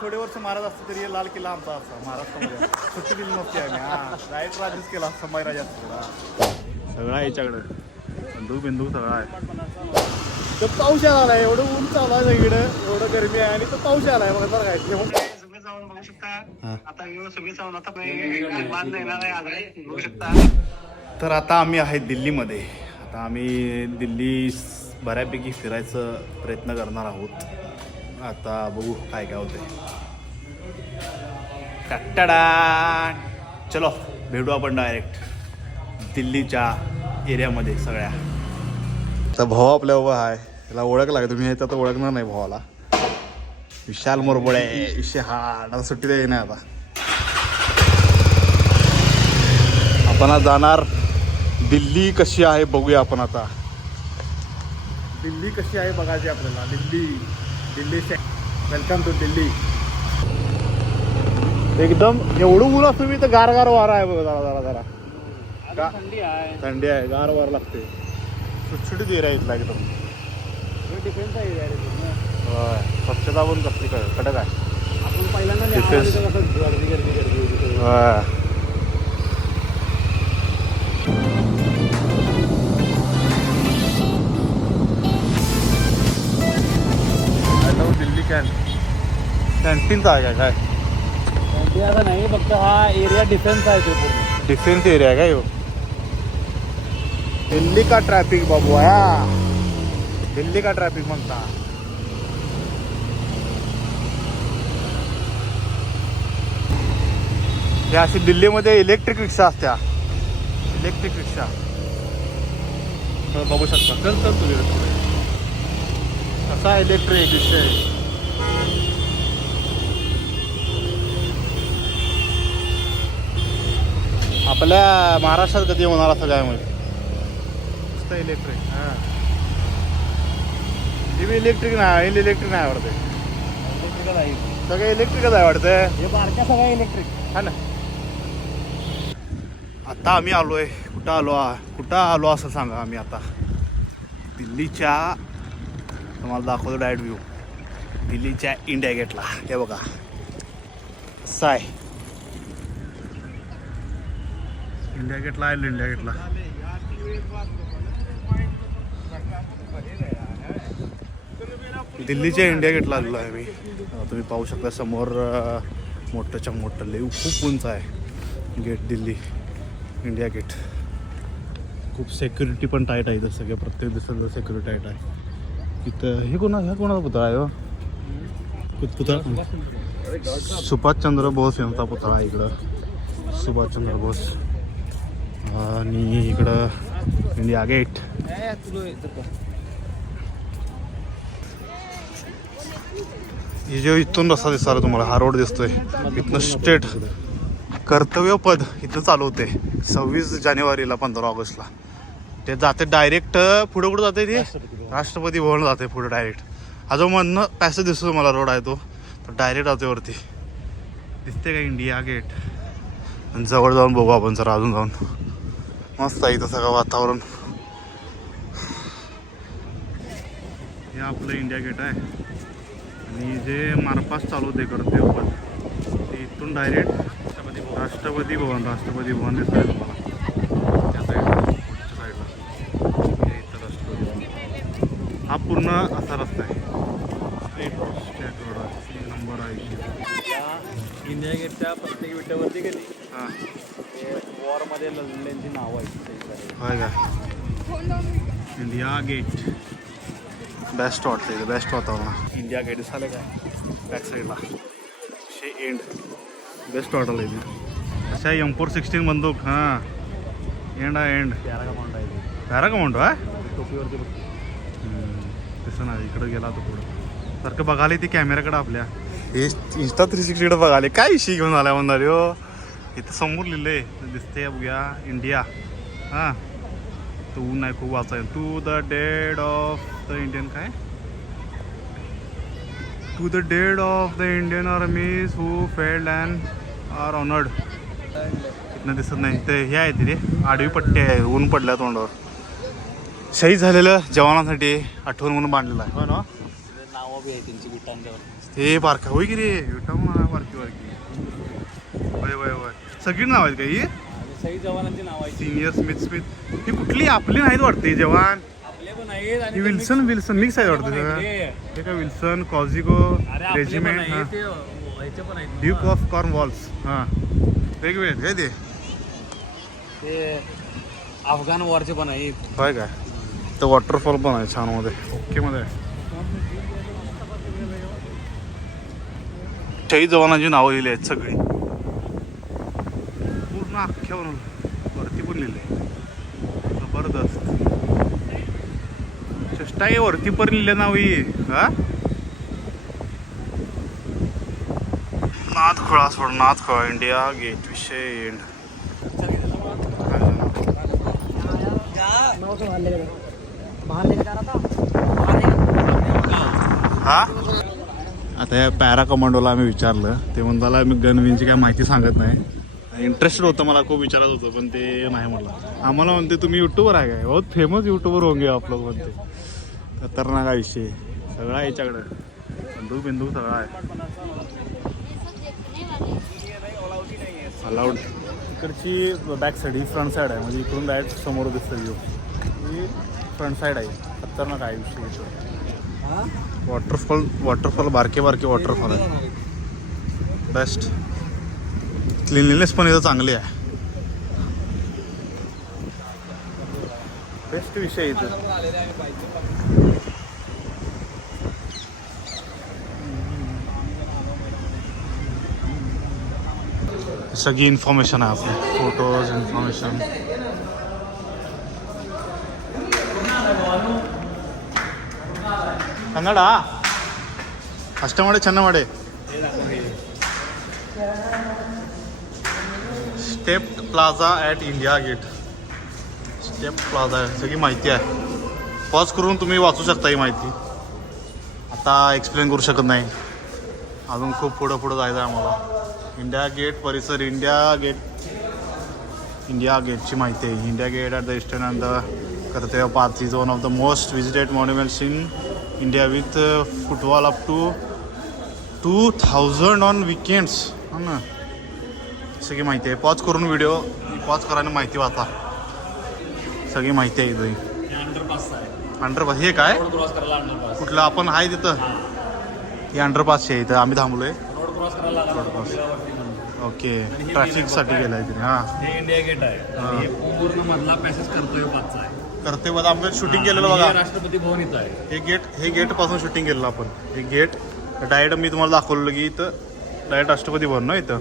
थोडे वर्ष महाराज असते तरी लाल किल्ला आमचा असता महाराष्ट्रामध्ये सुट्टी दिली नसती आम्ही. हां राईट राज्यच केला संभाजीराजा सगळं आहे याच्याकडं. बंदूक सगळं आहे. तर पाऊस आला आहे, एवढं ऊन चालू आहे सगळीकडे, एवढं गरमी आहे आणि तो पाऊस आलाय बघा बरं काय जाऊन बघू शकता. आता तुम्ही जाऊन आता बघू शकता. तर आता आम्ही आहे दिल्लीमध्ये. आता आम्ही दिल्ली बऱ्यापैकी फिरायचं प्रयत्न करणार आहोत. आता बघू काय काय होतंय. टट्टाडा चलो भेटू आपण डायरेक्ट दिल्लीच्या एरियामध्ये सगळ्या. आता भाऊ आपल्या उभा आहे, त्याला ओळख लागेल. तुम्ही याचा तर ओळखणार नाही भावाला. विशाल मोरबळे विषय हा आता सुट्टी द्यायची नाही. आता आपण आज जाणार. दिल्ली कशी आहे बघूया आपण. आता दिल्ली कशी आहे बघायची आपल्याला. Delhi welcome to Delhi. एकदम एवढं ऊन असतो मी तर गार वारा आहे बघ. जरा थंडी आहे, गार वार लागते. सुटसुटीत एरिया इथला एकदम. डिफेन्स आहे. होय स्वच्छता पण कसली कडक आहे. आपण पहिल्यांदा गर्दी होय दिल्ली कॅन्टीनचा आहे काय? असं नाही, फक्त हा एरिया डिफेन्स आहे. पूर्ण डिफेन्स एरिया आहे काय हो? दिल्ली का ट्रॅफिक बाबू आया. दिल्ली का ट्रॅफिक म्हणता. हे अशी दिल्लीमध्ये इलेक्ट्रिक रिक्षा असत्या. इलेक्ट्रिक रिक्षा बघू शकता. चल तुम्ही कसा इलेक्ट्रिक विषय. आपल्या महाराष्ट्रात कधी होणार असं काय माहिती. नुसतं इलेक्ट्रिक. हां इलेक्ट्रिक नाही वाटतं. इलेक्ट्रिकल आहे, सगळं इलेक्ट्रिकच आहे वाटतं. हे बारक्या सगळ्या इलेक्ट्रिक. हा ना. आता आम्ही आलोय. कुठं आलो असं सांगा. आम्ही आता दिल्लीच्या, तुम्हाला दाखवतो डायरेक्ट व्ह्यू दिल्लीच्या इंडिया गेटला. हे बघा असं आहे. इंडिया गेटला आहे. इंडिया गेटला दिल्लीच्या इंडिया गेटला आलेलो आहे मी. तुम्ही पाहू शकता समोर मोठंच्या मोठं लई खूप उंच आहे गेट. Delhi India gate. खूप सिक्युरिटी पण टाईट आहे. इथं सगळं प्रत्येक दिवसाला सिक्युरिटी टाईट आहे. इथं हे कोणाचा पुतळा आहे हो? पुतळा सुभाषचंद्र बोस यांचा पुतळा आहे इकडं. सुभाषचंद्र बोस. आणि इकडं इंडिया गेट. हे जे इथून रस्ता दिसतो तुम्हाला, हा रोड दिसतोय इथनं स्ट्रेट कर्तव्य पद इथं चालू होते 26 जानेवारीला 15 ऑगस्टला. ते जाते डायरेक्ट पुढे कुठं जाते ते राष्ट्रपती भवन जाते पुढे डायरेक्ट. हा जो मधनं पॅसेज दिसतो तुम्हाला रोड आहे तो डायरेक्ट जाते वरती. दिसते का इंडिया गेट. आणि जवळ जाऊन बघू आपण जरा अजून जाऊन. मस्त आहे इथं सगळं वातावरण. हे आपलं इंडिया गेट आहे. आणि जे मार्पास चालू होते कर्तव्य पद ते इथून डायरेक्ट राष्ट्रपती भवन दिसत आहे तुम्हाला त्या साईडला. पुढच्या साईडला हे इथं राष्ट्रपती भवन. हा पूर्ण असा रस्ता आहे. स्टेट रोड आहे. नंबर आहे इंडिया गेटच्या प्रत्येक विट्यावरती गेली. हां वॉरमध्ये लढलेल्यांची नावं आहेत. होय का. इंडिया गेट बेस्ट वाटतं इथं. बेस्ट वातावरण. इंडिया गेट दिसायला काय बॅक साईडला शे एंड. बेस्ट वाटलं इथे. अच्छा M416 बंदूक. हां एंड आहे. एंड पॅरा कमांडो आहे. टोपीवरती तसं नाही. इकडं गेला तो पुढं सारखं बघाले ती कॅमेऱ्याकडे आपल्या. हे इंस्टा 360 बघाले काय इशी घेऊन आल्या म्हणणार हो. इथं समोर लिहिलंय दिसते बघूया इंडिया. हां तो ऊन नाही खूप वाचायला. To the dead of the Indian काय to the dead of the Indian armies who felled and are honoured. इथनं दिसत नाही. ते हे आहे तिथे आडवी पट्टी आहे. ऊन पडल्या तोंडावर. शहीद झालेलं जवानांसाठी आठवण म्हणून बांधलेलं आहे. हो ना. नावं बी आहे त्यांची विटांच्यावर. हे बारका होय की रे विटा म्हणा बारकी वय वय वय सगळी नाव आहेत का ही सही जवानांची नाव आहे सिनियर स्मिथ ही कुठली आपली नाहीत वाटते जवान आपले पण आहेत आणि ही विल्सन मिक्स आहे वाटतं सगळं. हे काय विल्सन कॉझिगो रेजिमेंट हां पण आहेत ड्यूक ऑफ कॉर्नवॉल्स हां वेगवेगळे काय ते अफगाण वॉरचे पण आहेत होय काय तर वॉटरफॉल पण आहे छान मध्ये ओके मध्ये शहीद जवानांची नावं लिहिली आहेत सगळी पूर्ण अख्ख्यावरून वरती पण लिहिले जबरदस्त चेष्टा आहे वरती पण लिहिले नाव ही हा नाथखोळा सोड नाथखोळा इंडिया गेट विषय एंड हा आता या पॅरा कमांडोला आम्ही विचारलं ते म्हणताला मी गनविनची काय माहिती सांगत नाही इंटरेस्टेड होतं मला खूप विचारत होतं पण ते नाही म्हटलं आम्हाला म्हणते तुम्ही युट्यूबर आहे काय बहुत फेमस युट्यूबर होंगे आप लोग म्हणते खतरनाक विषय सगळा आहे याच्याकडं बंदूक सगळा आहे अलाउड इकडची बॅक साईड ही फ्रंट साईड आहे म्हणजे इकडून डायरेक्ट समोर दिसतं व्ह्यू ही फ्रंट साईड आहे खतरनाक आहे विषय वॉटरफॉल बारके वॉटरफॉल आहे बेस्ट क्लिनलीनेस पण इथं चांगली आहे बेस्ट विषय इथं सगळी इन्फॉर्मेशन आहे आपली फोटोज इन्फॉर्मेशन ಕನ್ನಡ ಅಷ್ಟೇ ಮಾಡಿ ಚೆನ್ನ ಮಾಡಿ step plaza at India gate step plaza सगळी माहिती आहे पॉज करून तुम्ही वाचू शकता ही माहिती आता एक्सप्लेन करू शकत नाही अजून खूप पुढं जायचं आहे आम्हाला इंडिया गेट परिसर इंडिया गेटची माहिती आहे India Gate at the eastern and the Kartavya Path is one of the most visited monuments in India with footfall up to 2000 on weekends हो ना सगळी माहिती आहे पॉज करून व्हिडिओ पॉज करायला माहिती वाचा सगळी माहिती आहे इथं अंडरपास हे काय कुठलं आपण आहे तिथं हे अंडरपासचे आहे इथं आम्ही थांबलोय ओके ट्रॅफिकसाठी गेलाय तिने हां हे इंडिया गेट आहे पूर्ण मधला पॅसेज करतोय बघा आम्ही शूटिंग केलेलं बघा राष्ट्रपती भवन इथं आहे हे गेट पासून शूटिंग केलेलं आपण हे गेट डायरेक्ट मी तुम्हाला दाखवलं की इथं डायरेक्ट राष्ट्रपती भवन ना इथं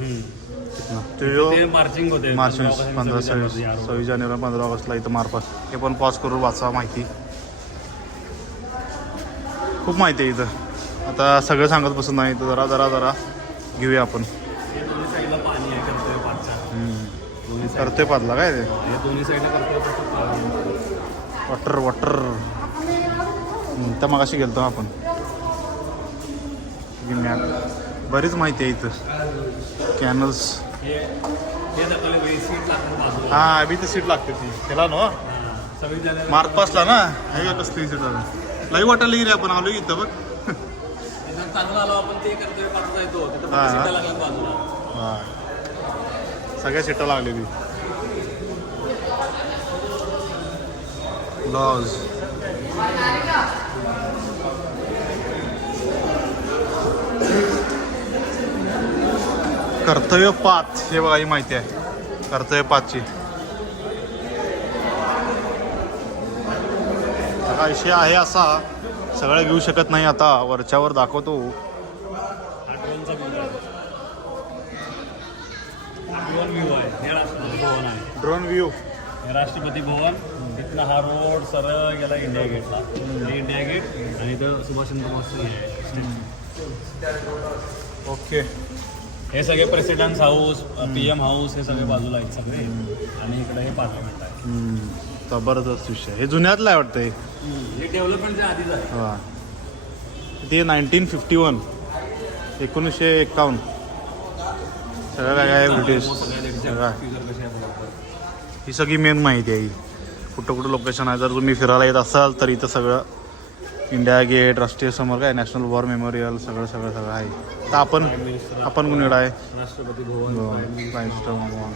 मार्चिंग होते मार्चिंग 26 जानेवारी 15 ऑगस्टला इथं मारपास हे पण पॉज करून वाचा माहिती खूप माहिती आहे इथं आता सगळं सांगत बसत नाही तर जरा घेऊया आपण पाणी आहे करतोय पादला काय ते दोन्ही साईडला वॉटर तर मग अशी गेलतो आपण बरीच माहिती आहे इथं कॅनल्स हां अभि तर सीट लागते ती त्याला ना मार्क पासला ना हे कसली सीट लाईव्ह वाटायला गेली आपण आलो इथं बघ हां सगळ्या सीटा लागलेली लॉज कर्तव्य पाथ हे बघा ही माहिती आहे कर्तव्य पाथची हा विषय आहे असा सगळं घेऊ शकत नाही आता वरच्यावर दाखवतो ड्रोन व्ह्यू राष्ट्रपती भवन इथनं हा रोड सरळ गेला इंडिया गेटला इंडिया गेट आणि इथं सुभाषचंद्र बोस ओके हे सगळे प्रेसिडेंट हाऊस PM हाऊस हे सगळे बाजूला आहेत सगळे आणि इकडे हे पार्लमेंट आहे जबरदस्त विषय हे जुन्यातलं आहे वाटतं हे डेव्हलपमेंटच्या आधीच आहे हां ते 1951 1951 सगळं काय आहे ब्रिटिश सगळं ही सगळी मेन माहिती आहे कुठं लोकेशन आहे जर तुम्ही फिरायला येत असाल तर इथं सगळं इंडिया गेट, राष्ट्रीय समर काय नॅशनल वॉर मेमोरियल सगळं सगळं सगळं आहे. तर आपण कुणीकडे आहे? राष्ट्रपती भवन, प्राईम मिनिस्टर भवन,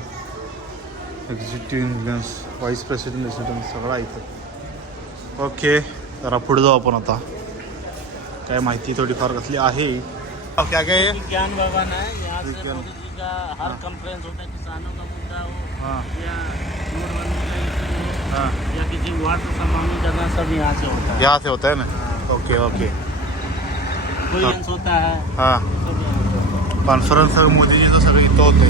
एक्झिक्युटिव्ह इंग्लन्स, व्हाईस प्रेसिडेंट रेसिडेंट सगळं आहे इथं. ओके, जरा पुढे जाऊ आपण आता. काय माहिती थोडीफार कसली आहे. क्या क्या है? विज्ञान भवन है, यहाँ से विज्ञान। मोदी जी का हर कॉन्फ्रेंस होता है, किसानों का मुद्दा हो हाँ या नोटबंदी का इशू हो हाँ, या किसी वार्ड को समाप्त करना, सब यहाँ से होता है। यहाँ से होता है ना. Okay okay. कोई अंश होता है हां, सब यहाँ से होता है। कॉन्फरन्स मोदीजीचं सगळं इथं होतंय.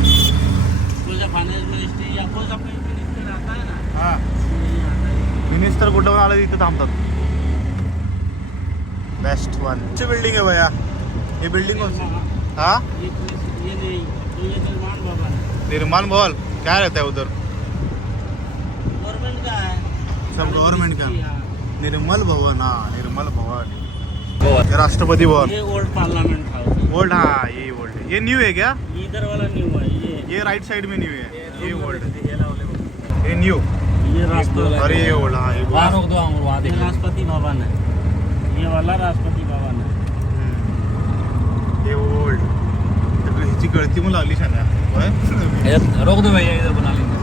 कोई सा फाइनेंस मिनिस्ट्री या कोई सा मिनिस्टर आता है ना, हां, यही आता है। मिनिस्टर कुठं आलं इथं थांबतात. Best one. ची बिल्डिंग आहे भैया. ये बिल्डिंग हाँ ये नहीं, तो ये निर्माण भवन है, निर्माण भवन. क्या रहता है उधर? गवर्नमेंट का है, सब गवर्नमेंट का. हाँ। निर्मल भवन. हाँ, निर्मल भवन. ये राष्ट्रपति भवन. ये ओल्ड पार्लियामेंट हाउस है। ओल्ड. हाँ, ये ओल्ड है. ये न्यू है क्या? इधर वाला न्यू है, ये राइट साइड में न्यू है. ये ओल्ड. ये ये न्यू. राष्ट्रपति और ये ओल्ड. हाँ, ये वहाँ रोक दो, हम वहाँ ये देखें. राष्ट्रपति भवन है, ये वाला राष्ट्रपति भवन है। हे ओल्ड. ह्याची गळती मला लागली शान्या. रोक दो भैया, इधर बना लेंगे.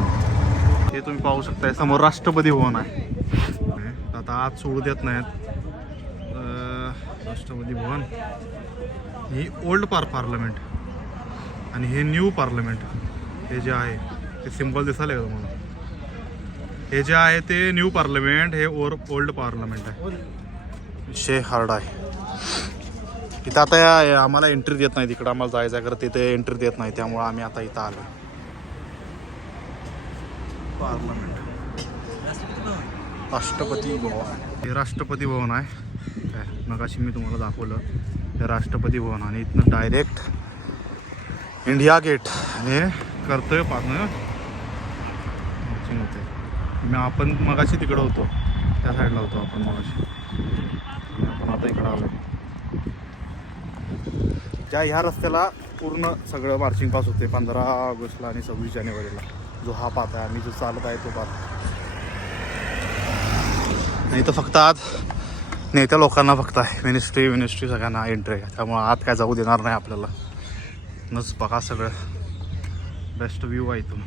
हे तुम्ही पाहू शकताय समोर राष्ट्रपती भवन आहे. आता आत सोडू देत नाहीत. राष्ट्रपती भवन. ही ओल्ड पार्लमेंट आणि हे न्यू पार्लमेंट. हे जे आहे ते सिम्बॉल दिसायला का तुम्हाला? हे जे आहे ते न्यू पार्लमेंट, हे ओल्ड पार्लमेंट आहे. विषय हार्ड आहे. इथं आता आम्हाला एंट्री देत नाही. तिकडं आम्हाला जायचं आहे करत तिथे एंट्री देत नाही, त्यामुळं आम्ही आता इथं आलो. पार्लमेंट, राष्ट्रपती भवन. हे राष्ट्रपती भवन आहे काय. मगाशी मी तुम्हाला दाखवलं हे राष्ट्रपती भवन. आणि इथनं डायरेक्ट इंडिया गेट आणि कर्तव्य पाथनं होते. आपण मगाशी तिकडं होतो, त्या साईडला होतो आपण मगाशी. आपण आता इकडं आलो. ज्या ह्या रस्त्याला पूर्ण सगळं मार्चिंग पास होते 15 ऑगस्टला आणि 26 जानेवारीला. जो हा पाथ आहे, आम्ही जो चालत आहे तो पाथ. नाही तर फक्त आत नेत्या लोकांना फक्त आहे. मिनिस्ट्री सगळ्यांना एंट्री आहे, त्यामुळं आत काय जाऊ देणार नाही आपल्याला. नच बघा सगळं बेस्ट व्ह्यू आहे इथून.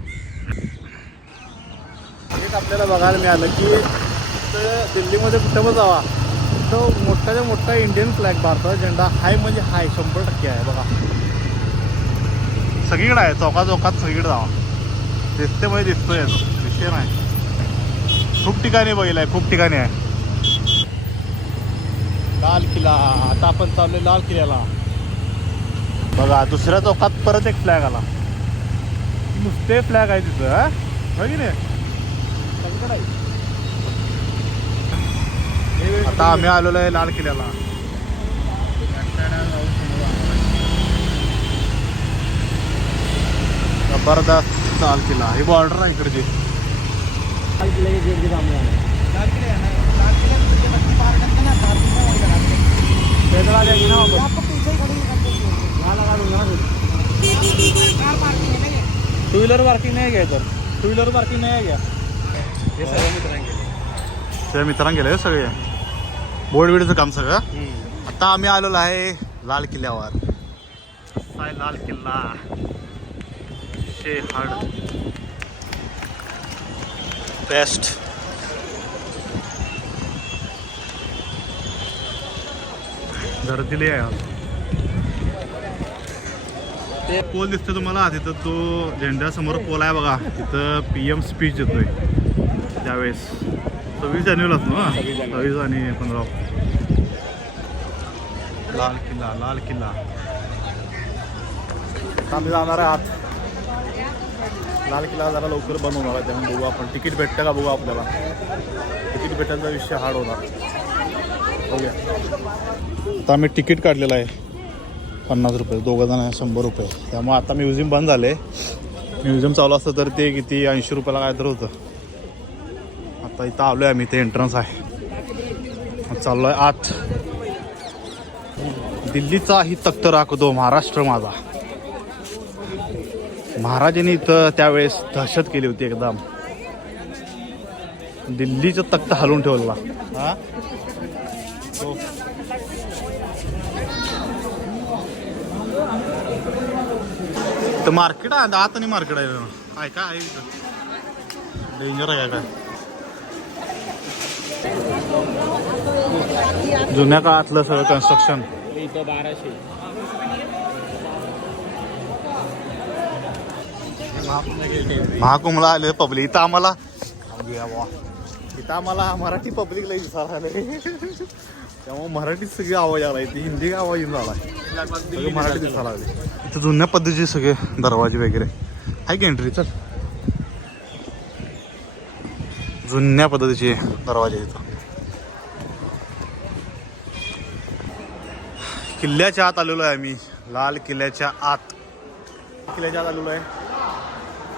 एक आपल्याला बघायला मिळालं की दिल्लीमध्ये कुठं पण जावा तो मोठाच्या मोठा इंडियन फ्लॅग, भारताचा झेंडा हाय म्हणजे हाय 100% आहे. बघा सगळीकडे आहे, चौकात सगळीकडे जावा दिसते म्हणजे दिसतोय. विषय नाही. खूप ठिकाणी बघितलं आहे, खूप ठिकाणी आहे. लाल किल्ला. आता आपण चाललोय लाल किल्ल्याला. बघा दुसऱ्या चौकात परत एक फ्लॅग आला. नुसते फ्लॅग आहे तिथं. बघी नाही सगळीकडे आहे. आता आम्ही आलेलो आहे लाल किल्ल्याला. जबरदस्त लाल किल्ला. ही बॉर्डर आहे इकडची. टू व्हीलर पार्किंग नाही घ्या तर. टू व्हीलर पार्किंग नाही घ्या. ते मित्रांनी गेले सगळे बोर्ड बिडचं काम सगळं. आता आम्ही आलेलो आहे लाल किल्ल्यावर. आहे लाल किल्ला. Hard best. गर्दीले आहे. ते पोल दिसतो तुम्हाला तिथं, तो झेंड्यासमोर पोल आहे बघा. तिथं PM स्पीच देतोय त्यावेळेस 26 जानेवारीलाच ना. 26 आणि 15. लाल किल्ला. लाल किल्ला. आम्ही जाणार आहे आत. लाल किल्ला जरा लवकर बनवणार आहे, त्यामुळे बघू आपण तिकीट भेटतं का बघू. आपल्याला तिकीट भेटायचा विषय हार्ड होणार. बघूया. आता आम्ही तिकीट काढलेलं आहे 50 रुपये. दोघं जण आहे 100 रुपये. त्यामुळे आता म्युझियम बंद झाले. म्युझियम चालू असतं तर ते किती 80 रुपयाला काय तर होतं. आता इथं आलो आहे आम्ही. ते एंट्रन्स आहे. चाललो आहे आत. दिल्लीचा ही तख्त राखतो महाराष्ट्र माझा. महाराजांनी इथं त्यावेळेस दहशत केली होती एकदम. दिल्लीचं तख्त हलवून ठेवला. हा तर मार्केट आहे आत आणि मार्केट आहे काय काय आहे इथं डेंजर आहे काय जुन्या काळातलं सगळं कन्स्ट्रक्शन. इथं 1200. महाकुंभला आले पब्लिक इथं आम्हाला इथं आम्हाला मराठी पब्लिक लई दिसायला आले त्यामुळे मराठीत सगळी आवाज आला इथे हिंदी आवाज येऊन आला सगळं मराठी दिसायला लागले. इथं जुन्या पद्धतीचे सगळे दरवाजे वगैरे आहे की एंट्री चल जुन्या पद्धतीचे दरवाजे इथं. किल्ल्याच्या आत आलेलो आहे आम्ही लाल किल्ल्याच्या आत आलेलो आहे.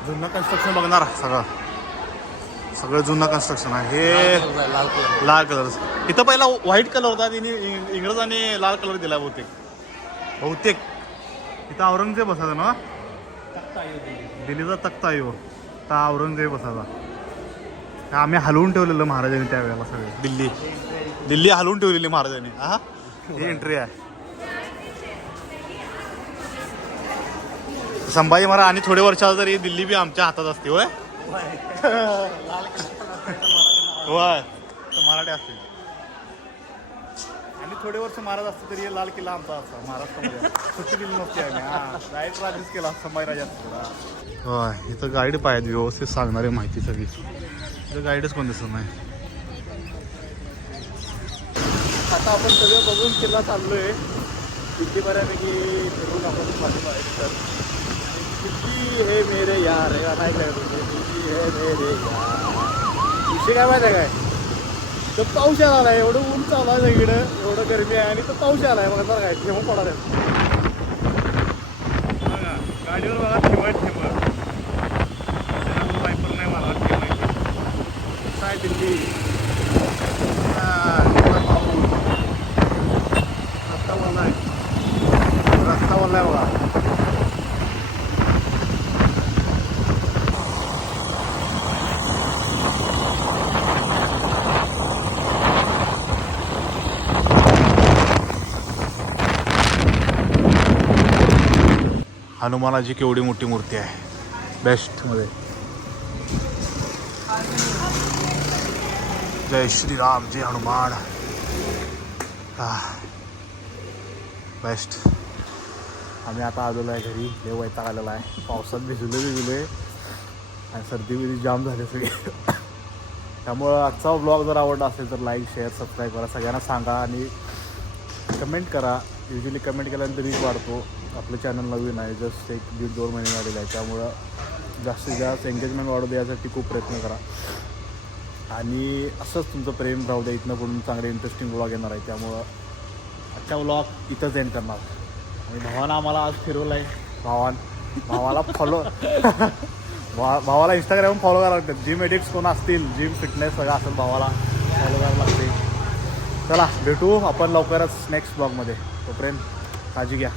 जुनं कन्स्ट्रक्शन बघणार सगळं जुनं कन्स्ट्रक्शन आहे हे लाल कलर. इथं पहिला व्हाईट कलर होता तिने इंग्रजांनी लाल कलर दिला बहुतेक इथं औरंगजेब बसायचा ना दिल्लीचा तख्त आहे हो तर औरंगजेब बसायचा. आम्ही हलवून ठेवलेलं महाराजांनी त्यावेळेला सगळे दिल्ली हलवून ठेवलेली महाराजांनी. हा ही एंट्री आहे संभाजी महाराज आणि थोडे वर्षाला तरी दिल्ली बी आमच्या हातात असते होय होय तर मराठी असते आणि थोडे वर्ष महाराज असते तरी लाल किल्ला आमचा असता महाराष्ट्रामध्ये सुट्टी दिली नसते आम्ही डायरेक्ट राज्यच केला संभाजीराजा असतो. होय इथं गाईड पाहिजे व्यवस्थित सांगणारी माहिती सगळी इथं गाईडच कोण दिसत नाही. आता आपण सगळं बघून किल्ला चाललोय किती बऱ्यापैकी फिरून आपण तर किती हे मेरे यार हे आता ऐकलं तुम्ही किती हे मेरे यार विषय काय माहिती आहे काय तर पाऊस आला आहे एवढं ऊन चालू आहे सगळीकडं एवढं गरमी आहे आणि तो पाऊस आला आहे बघा जरा काय थेंब पडायला बघा गाडीवर बघा थेंबत वायपर नाही मला काय दिल्ली रस्ता बोलला आहे बघा. हनुमानाची केवढी मोठी मूर्ती आहे बेस्ट मध्ये. जय श्रीराम जय हनुमान बेस्ट. आम्ही आता आलेलो आहे घरी लय वैताग आलेला आहे पावसात भिजलोय आणि सर्दी बिर्दी जाम झाले सगळे त्यामुळं आजचा ब्लॉग जर आवडला असेल तर लाईक शेअर सबस्क्राईब करा सगळ्यांना सांगा आणि कमेंट करा. युजली कमेंट केल्यानंतर रीच वाढतो. आपलं चॅनल नवीन आहे जस्ट 1-2 महिने झालेलं आहे त्यामुळं जास्तीत जास्त एंगेजमेंट वाढू द्यायसाठी खूप प्रयत्न करा आणि असंच तुमचं प्रेम राहू द्या. इथनं पुढून चांगले इंटरेस्टिंग ब्लॉग येणार आहे त्यामुळं आजचा ब्लॉग इथंच एंड करणार. आणि भावानं आम्हाला आज फिरवलं आहे भावाला फॉलो भावाला इंस्टाग्राम फॉलो करावं लागतं. जिम एडिट्स कोण असतील जिम फिटनेस सगळं असेल भावाला फॉलो करावं लागते. चला भेटू आपण लवकरच नेक्स्ट ब्लॉगमध्ये. तोपर्यंत काळजी घ्या.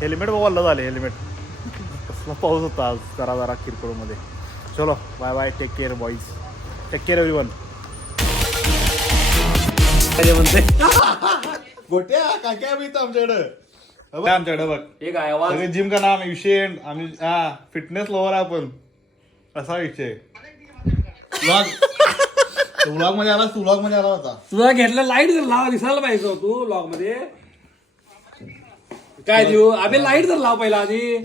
हेल्मेट बघायला झाले हेल्मेट कसला पाऊस होता आज जरा किरकोळमध्ये. चलो bye bye take care boys take care everyone. गोट्या काय काय मिळतं आमच्याकडे बघ एक आवाज जिम का नाम विषय आम्ही फिटनेस लवर आहे आपण असा विषय. व्लॉग मध्ये आला होता तुला घेतला लाईट जर लावा दिसायला पाहिजे तू लॉग मध्ये काय देऊ अबे लाईट जर लाव पहिला आधी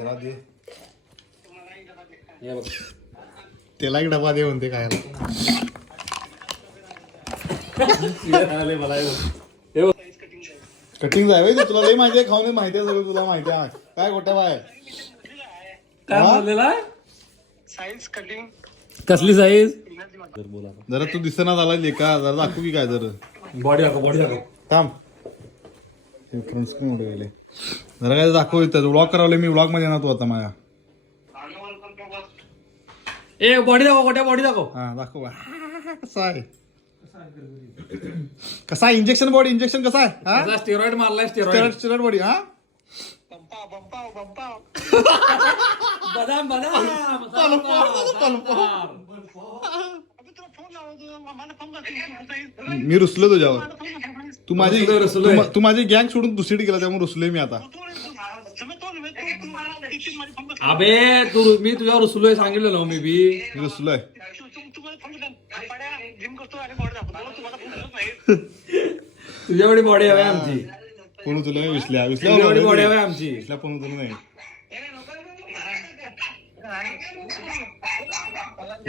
त्याला एक डबा दे म्हणते काय मला कटिंग आहे तुला लई माहिती आहे खाऊन माहिती आहे सगळं तुला माहिती आहे काय गोट्या बाय काय बोललेला साईज कटिंग कसली साईज जरा तू दिसना झाला लेका जरा दाखवू की काय जरा बॉडी दाखव थांब फ्रंट स्क्रीन उडे गेले जरा काय दाखव इथं व्लॉग करावले मी व्लॉग मध्ये ना तू आता माझ्या ए बॉडी दाखव गोट्या बॉडी दाखव हा दाखव कसा आहे कसा इंजेक्शन बॉडी इंजेक्शन कसा आहे स्टेरॉइड मारलाय स्टेरॉइड बॉडी हा बदाम मी रुसलो तुझ्यावर. तू माझी गँग सोडून दुसरीकडे गेला त्यामुळे रुसलोय मी आता. अबे मी तुझ्यावर रुसलोय सांगितलं मी बी मी रुसलोय. तुझ्यावडी बॉडी हवी आमची. फोन उचलला विसल्या तुझ्यावडी बॉडी हवी आमची. विसल्या फोन उचलला नाही.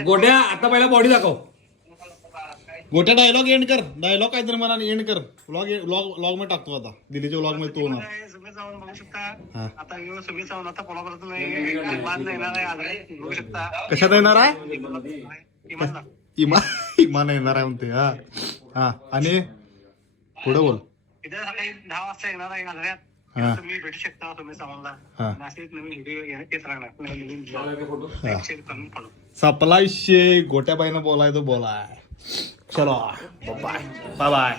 गोट्या आता पहिला बॉडी दाखव. गोट्या डायलॉग एंड कर. डायलॉग काहीतरी मला एंड कर. व्लॉग मध्ये टाकतो आता. दिल्लीच्या व्लॉग मध्ये तो होणार. हा. कशात येणार आहे? इमान येणार आहे म्हणते. हा हा. आणि पुढे बोल. 10 वाजता येणार आहे आजऱ्यात. हा. तुम्ही भेटू शकता तुम्ही सामानला. हा. नाशिक नवीन व्हिडिओ येत राहणार. नवीन कमी पडू. सप्लाय शे गोट्या बाईनं बोलाय तो बोलाय. चलो बाय बाय बाय.